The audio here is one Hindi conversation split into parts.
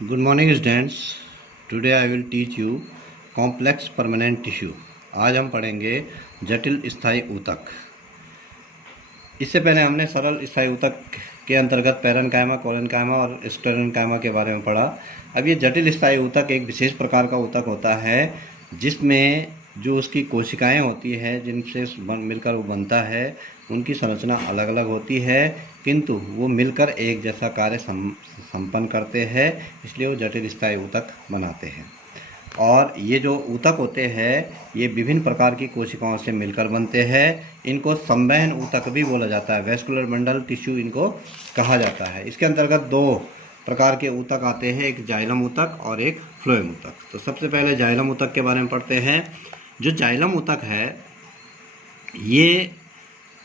Good morning students. Today I will teach you complex permanent tissue. आज हम पढ़ेंगे जटिल स्थायी ऊतक। इससे पहले हमने सरल स्थायी ऊतक के अंतर्गत पैरेन्काइमा, कोलेनकाइमा और स्क्लेरेन्काइमा के बारे में पढ़ा। अब ये जटिल स्थायी ऊतक एक विशेष प्रकार का ऊतक होता है जिसमें जो उसकी कोशिकाएं होती है जिनसे मिलकर वो बनता है, उनकी संरचना अलग अलग होती है, किंतु वो मिलकर एक जैसा कार्य संपन्न करते हैं, इसलिए वो जटिल स्थायी ऊतक बनाते हैं। और ये जो ऊतक होते हैं ये विभिन्न प्रकार की कोशिकाओं से मिलकर बनते हैं। इनको संवहन ऊतक भी बोला जाता है, वैस्कुलर बंडल टिश्यू इनको कहा जाता है। इसके अंतर्गत दो प्रकार के ऊतक आते हैं, एक जाइलम ऊतक और एक फ्लोएम ऊतक। तो सबसे पहले जाइलम ऊतक के बारे में पढ़ते हैं। जो जाइलम ऊतक है ये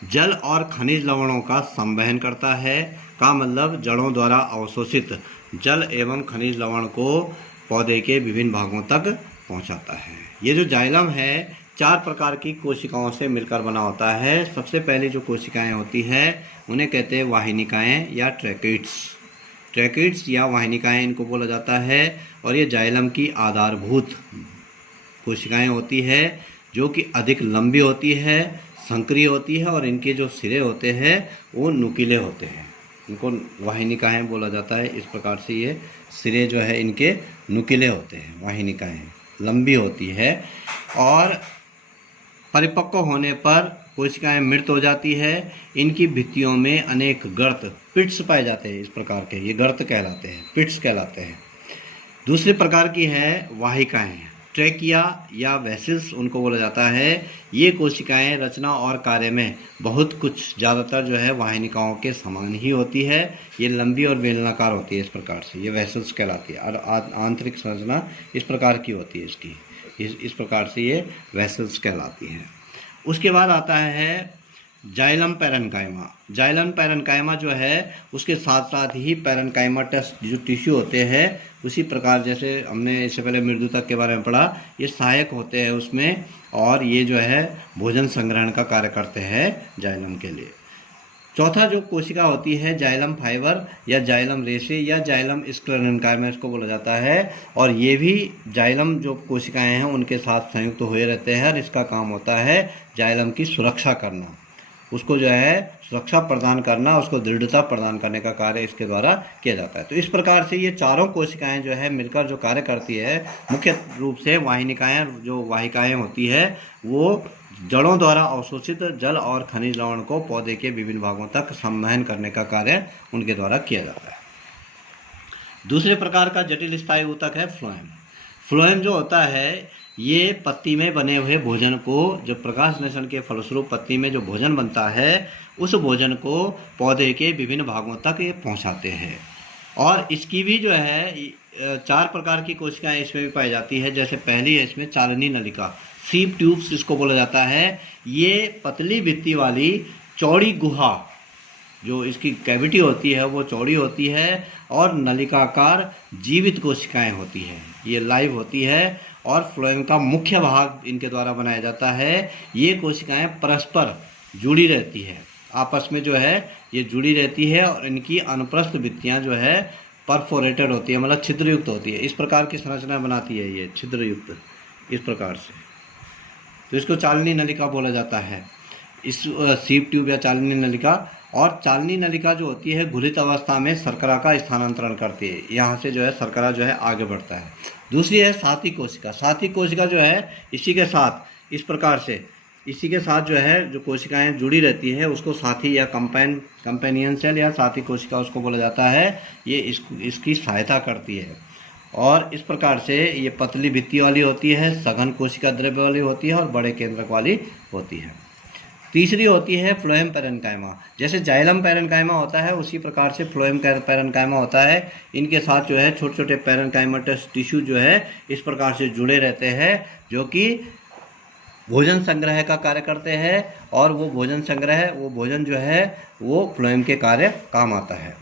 जल और खनिज लवणों का संवहन करता है, का मतलब जड़ों द्वारा अवशोषित जल एवं खनिज लवण को पौधे के विभिन्न भागों तक पहुंचाता है। ये जो जाइलम है 4 प्रकार की कोशिकाओं से मिलकर बना होता है। सबसे पहली जो कोशिकाएं होती है उन्हें कहते हैं वाहिनिकाएं या ट्रैकिड्स या वाहिनिकाएं इनको बोला जाता है। और ये जाइलम की आधारभूत कोशिकाएं होती है जो कि अधिक लंबी होती है, संक्रिय होती है और इनके जो सिरे होते हैं वो नुकीले होते हैं, इनको वाहिनिकाएं बोला जाता है। इस प्रकार से ये सिरे जो है इनके नुकीले होते हैं, वाहिनिकाएं लंबी होती है। और परिपक्व होने पर कोशिकाएं मृत हो जाती है। इनकी भित्तियों में अनेक गर्त पिट्स पाए जाते हैं, इस प्रकार के ये गर्त कहलाते हैं, पिट्स कहलाते हैं। दूसरे प्रकार की है वाहिकाएं, ट्रैकिया या वेसल्स उनको बोला जाता है। ये कोशिकाएं रचना और कार्य में बहुत कुछ ज़्यादातर जो है वाहिनिकाओं के समान ही होती है। ये लंबी और बेलनाकार होती है, इस प्रकार से ये वेसल्स कहलाती है। और आंतरिक संरचना इस प्रकार की होती है इसकी, इस प्रकार से ये वेसल्स कहलाती है। उसके बाद आता है जाइलम पैरेन्काइमा। जाइलम पैरेन्काइमा जो है उसके साथ साथ ही पैरेन्काइमाटस जो टिश्यू होते हैं उसी प्रकार, जैसे हमने इससे पहले मृदुतक के बारे में पढ़ा, ये सहायक होते हैं उसमें। और ये जो है भोजन संग्रहण का कार्य करते हैं जाइलम के लिए। चौथा जो कोशिका होती है जाइलम फाइबर या जाइलम रेशे या जाइलम स्क्लेरेन्काइमा इसको बोला जाता है। और ये भी जाइलम जो कोशिकाएं हैं उनके साथ संयुक्त हुए रहते हैं और इसका काम होता है जाइलम की सुरक्षा करना, उसको जो है सुरक्षा प्रदान करना, उसको दृढ़ता प्रदान करने का कार्य इसके द्वारा किया जाता है। तो इस प्रकार से ये चारों कोशिकाएं जो है मिलकर जो कार्य करती है, मुख्य रूप से वाहिनिकाएं जो वाहिकाएं होती है वो जड़ों द्वारा अवशोषित जल और खनिज लवण को पौधे के विभिन्न भागों तक संवहन करने का कार्य उनके द्वारा किया जाता है। दूसरे प्रकार का जटिल स्थायी ऊतक है फ्लोएम। फ्लोएम जो होता है ये पत्ती में बने हुए भोजन को, जो प्रकाश संश्लेषण के फलस्वरूप पत्ती में जो भोजन बनता है उस भोजन को पौधे के विभिन्न भागों तक ये पहुंचाते हैं। और इसकी भी जो है 4 प्रकार की कोशिकाएं इसमें भी पाई जाती है। जैसे पहली है इसमें चालनी नलिका, सीप ट्यूब्स इसको बोला जाता है। ये पतली भित्ति वाली चौड़ी गुहा, जो इसकी कैविटी होती है वो चौड़ी होती है और नलिकाकार जीवित कोशिकाएं होती है, ये लाइव होती है। और फ्लोएम का मुख्य भाग इनके द्वारा बनाया जाता है। ये कोशिकाएं परस्पर जुड़ी रहती है, आपस में जो है ये जुड़ी रहती है और इनकी अनुप्रस्थ भित्तियां जो है परफोरेटेड होती है, मतलब छिद्रयुक्त होती है। इस प्रकार की संरचना बनाती है ये छिद्रयुक्त, इस प्रकार से। तो इसको चालनी नलिका बोला जाता है, इस सीप ट्यूब या चालनी नलिका। और चालनी नलिका जो होती है घुलित अवस्था में शर्करा का स्थानांतरण करती है, यहाँ से जो है शर्करा जो है आगे बढ़ता है। दूसरी है साथी कोशिका। साथी कोशिका जो है इसी के साथ, इस प्रकार से इसी के साथ जो है जो कोशिकाएं जुड़ी रहती है उसको साथी या कंपेनियन सेल या साथी कोशिका उसको बोला जाता है। ये इसकी सहायता करती है। और इस प्रकार से ये पतली भित्ति वाली होती है, सघन कोशिका द्रव्य वाली होती है और बड़े केंद्रक वाली होती है। तीसरी होती है फ्लोएम पैरेन्काइमा। जैसे जाइलम पैरेन्काइमा होता है उसी प्रकार से फ्लोएम पैरेन्काइमा होता है। इनके साथ जो है छोटे छोटे पैरेन्काइमाटस टिश्यू जो है इस प्रकार से जुड़े रहते हैं, जो कि भोजन संग्रह का कार्य करते हैं। और वो भोजन संग्रह, वो भोजन जो है वो फ्लोएम के कार्य काम आता है।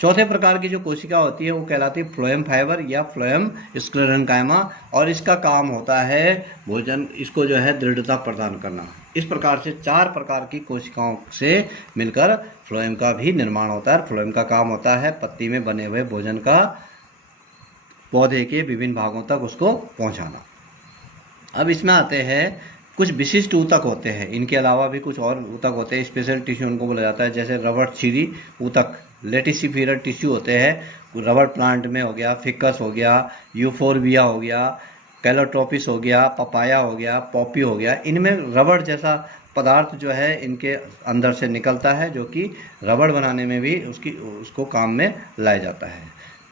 चौथे प्रकार की जो कोशिका होती है वो कहलाती है फ्लोएम फाइबर या फ्लोएम स्क्लेरेन्काइमा। और इसका काम होता है भोजन, इसको जो है दृढ़ता प्रदान करना। इस प्रकार से 4 प्रकार की कोशिकाओं से मिलकर फ्लोएम का भी निर्माण होता है। फ्लोएम का काम होता है पत्ती में बने हुए भोजन का पौधे के विभिन्न भागों तक उसको पहुंचाना। अब इसमें आते हैं कुछ विशिष्ट ऊतक होते हैं, इनके अलावा भी कुछ और ऊतक होते हैं, स्पेशल टिश्यू उनको बोला जाता है, जैसे रबड़ छिरी ऊतक, लेटिसिफेरल टिश्यू होते हैं, रबड़ प्लांट में हो गया, फिकस हो गया, यूफोरबिया हो गया, कैलोट्रोपिस हो गया, पपाया हो गया, पॉपी हो गया। इनमें रबड़ जैसा पदार्थ जो है इनके अंदर से निकलता है, जो कि रबड़ बनाने में भी उसको काम में लाया जाता है।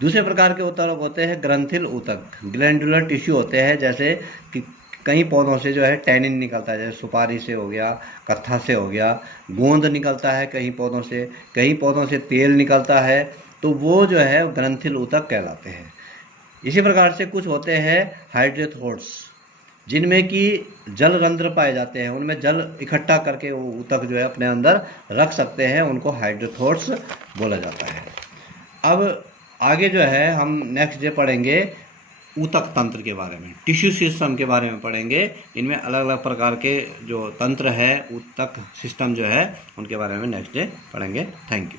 दूसरे प्रकार के ऊतक होते हैं ग्रंथिल ऊतक, ग्लैंडुलर टिश्यू होते हैं, जैसे कि कई पौधों से जो है टैनिन निकलता है, जैसे सुपारी से हो गया, कत्था से हो गया, गोंद निकलता है कई पौधों से तेल निकलता है, तो वो जो है ग्रंथिल ऊतक कहलाते हैं। इसी प्रकार से कुछ होते हैं हाइड्रोथोड्स, जिनमें कि जल रंध्र पाए जाते हैं, उनमें जल इकट्ठा करके वो ऊतक जो है अपने अंदर रख सकते हैं, उनको हाइड्रोथोड्स बोला जाता है। अब आगे जो है हम नेक्स्ट डे पढ़ेंगे ऊतक तंत्र के बारे में, टिश्यू सिस्टम के बारे में पढ़ेंगे। इनमें अलग अलग प्रकार के जो तंत्र है, ऊतक सिस्टम जो है, उनके बारे में नेक्स्ट डे पढ़ेंगे। Thank you.